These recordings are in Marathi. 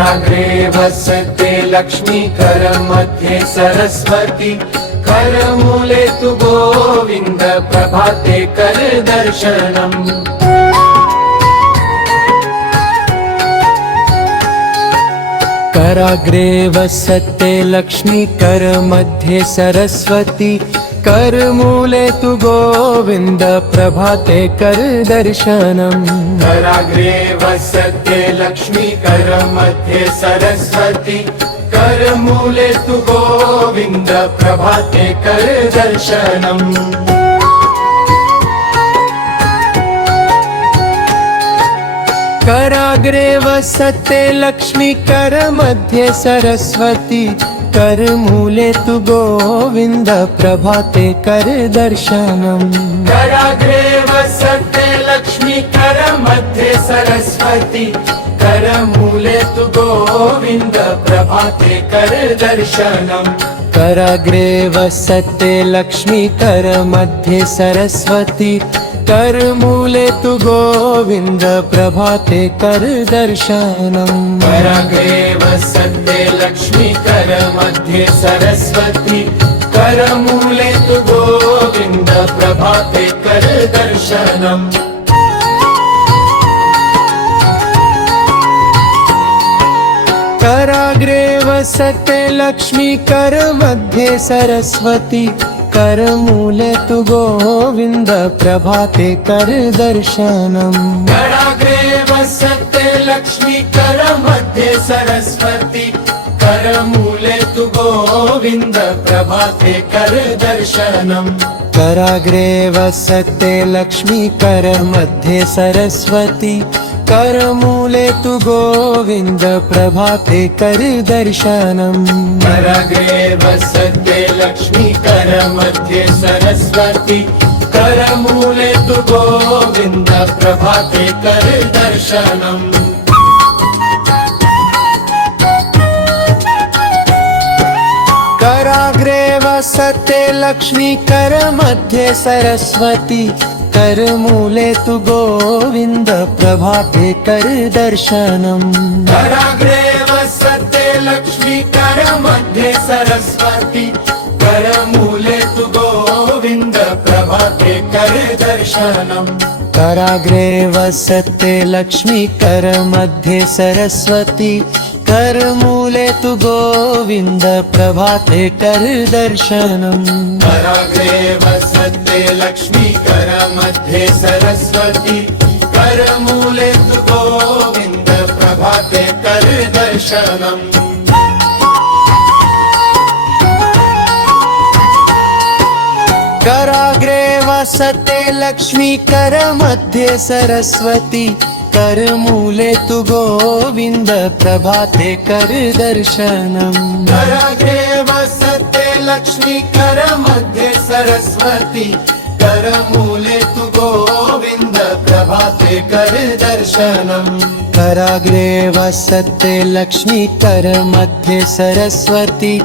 कराग्रे वसते लक्ष्मी करमध्ये सरस्वती करमूले तु गोविंद प्रभाते कर दर्शनम् कराग्रे वसते लक्ष्मी करमध्ये सरस्वती करमूले तु गोविंद प्रभाते कर दर्शनम् कराग्रे वसते लक्ष्मी करमध्ये सरस्वती करमूले तु गोविंद प्रभाते कर दर्शनम् कराग्रे वसते लक्ष्मी करमध्ये सरस्वती करमूले तु गोविंद प्रभाते कर दर्शनम् कराग्रे वसते लक्ष्मी करमध्ये सरस्वती करमूले तु गोविंद प्रभाते कर दर्शनम् कराग्रे वसते लक्ष्मी करमध्ये सरस्वती करमूले तु गोविंद प्रभाते कर दर्शनम् कराग्रे वसते लक्ष्मी करमध्ये सरस्वती करमूले तु गोविंद प्रभाते कर दर्शनम् कराग्रे वसते लक्ष्मी करमध्ये सरस्वती करमूले तु गोविंद प्रभाते कर दर्शनम् कराग्रे वसते लक्ष्मी करमध्ये सरस्वती करमूले तु गोविंद प्रभाते कर दर्शनम् कराग्रे वसते लक्ष्मी करमध्ये सरस्वती करमूले तु गोविंद प्रभाते कर दर्शनम् कराग्रे वसते लक्ष्मी करमध्ये सरस्वती करमूले तु गोविंद प्रभाते कर दर्शनम् कराग्रे वसते लक्ष्मी करमध्ये सरस्वती करमूले तु गोविंद प्रभाते कर दर्शनम् कराग्रे वसते लक्ष्मी करमध्ये सरस्वती करमूले तु गोविंद प्रभाते कर दर्शनम् कराग्रे वसते लक्ष्मी करमध्ये सरस्वती करमूले तु गोविंद प्रभाते कर दर्शनम् कराग्रे वसते लक्ष्मी करमध्ये सरस्वती करमूले तु गोविंद प्रभाते कर दर्शनम् कराग्रे वसते लक्ष्मी करमध्ये सरस्वती करमूले तु गोविंद प्रभाते कर दर्शनम् कराग्रे वसते लक्ष्मी करमध्ये सरस्वती करमूले तु गोविंद प्रभाते कर दर्शनम् कराग्रे वसते लक्ष्मी करमध्ये सरस्वती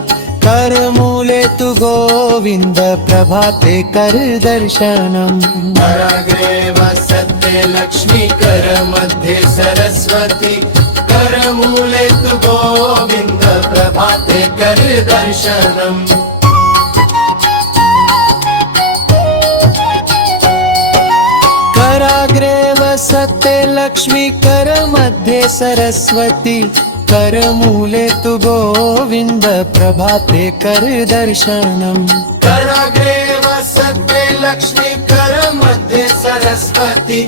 करमूले तु गोविंद प्रभाते कर दर्शनम् कराग्रे वसते लक्ष्मी करमध्ये सरस्वती करमूले तु गोविंद प्रभाते कर दर्शनम् कराग्रे वसते लक्ष्मी करमध्ये सरस्वती करमूले तु गोविंद प्रभाते कर दर्शनम् कराग्रे वसते लक्ष्मी करमध्ये सरस्वती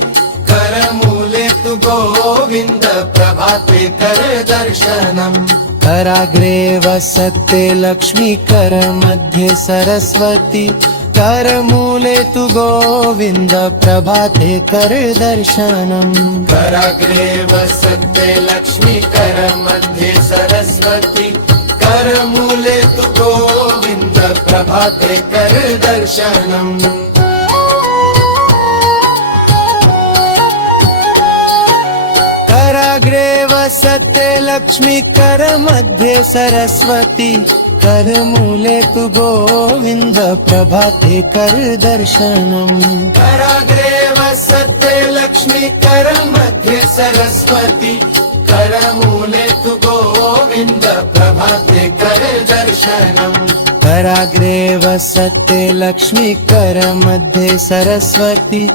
करमूले तु गोविंद प्रभाते कर दर्शनम् कराग्रे वसते लक्ष्मी करमध्ये सरस्वती करमूले तु गोविंद प्रभाते कर दर्शनम् कराग्रे वसते लक्ष्मी करमध्ये सरस्वती करमूले तु गोविंद प्रभाते कर दर्शनम् कराग्रे वसते लक्ष्मी करमध्ये सरस्वती करमूले तु गोविंद प्रभाते कर दर्शनम् कराग्रे वसते लक्ष्मी करमध्ये सरस्वती करमूले तु दर्शनम् कराग्रे वसते लक्ष्मी करमध्ये सरस्वती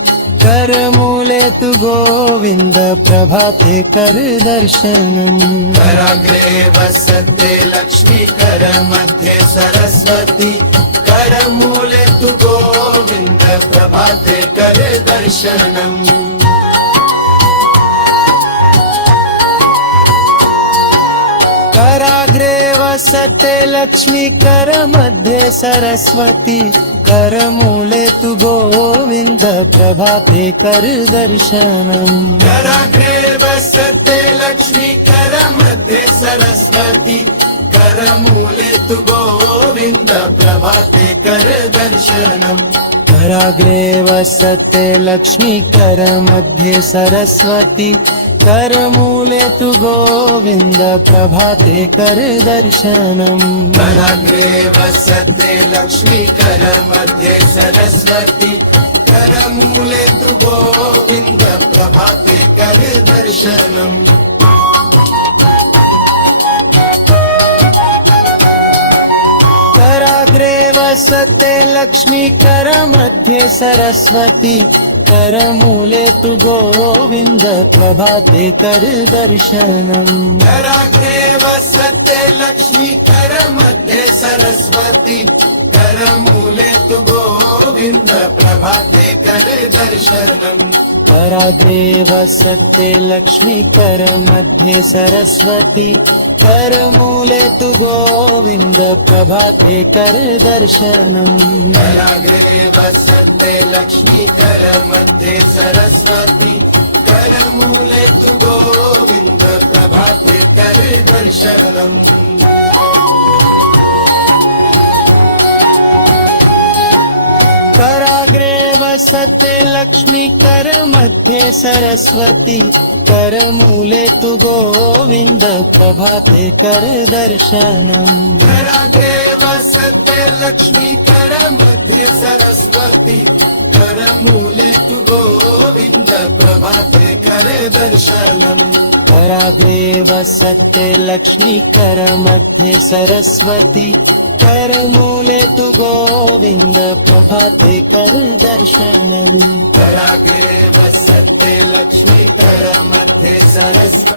करमूले तु गोविन्द प्रभाते कर दर्शनम् कराग्रे वसते लक्ष्मी करमध्ये सरस्वती करमूले तु गोविन्द प्रभाते कर दर्शनम् कराग्रे वसते लक्ष्मी करमध्ये सरस्वती करमूले तु गोविन्द प्रभाते कर दर्शनम् कराग्रे वसते लक्ष्मी करमध्ये सरस्वती करमूले तु गोविन्द प्रभाते कर दर्शनम् कराग्रे वसते लक्ष्मी करमध्ये सरस्वती करमूले तु गोविन्द प्रभाते कर दर्शनम् कराग्रे वसते लक्ष्मी करमध्ये सरस्वती करमूले तु गोविन्द प्रभाते कर दर्शनम् कराग्रे वसते लक्ष्मी करमध्ये सरस्वती करमूले तु गोविन्द प्रभाते कर दर्शनम् कराग्रे वसते लक्ष्मी करमध्ये सरस्वती करमूले तु गोविन्द प्रभाते कर दर्शनम् कराग्रे वसते लक्ष्मी करमध्ये सरस्वती करमूले तु गोविन्द प्रभाते कर दर्शनम् कराग्रे वसते लक्ष्मी करमध्ये सरस्वती करमूले तु गोविन्द प्रभाते कर दर्शनम् कराग्रे वसते लक्ष्मी करमध्ये सरस्वती करमूले तु गोविन्द प्रभाते कर दर्शनम् कराग्रे वसते लक्ष्मी करमध्ये सरस्वती करमूले तु गोविन्द प्रभाते कर दर्शनम् कराग्रे वसते लक्ष्मी करमध्ये सरस्वती करमूले तु गोविन्द प्रभाते कर दर्शनम् कराग्रे वसते लक्ष्मी करमध्ये सरस्वती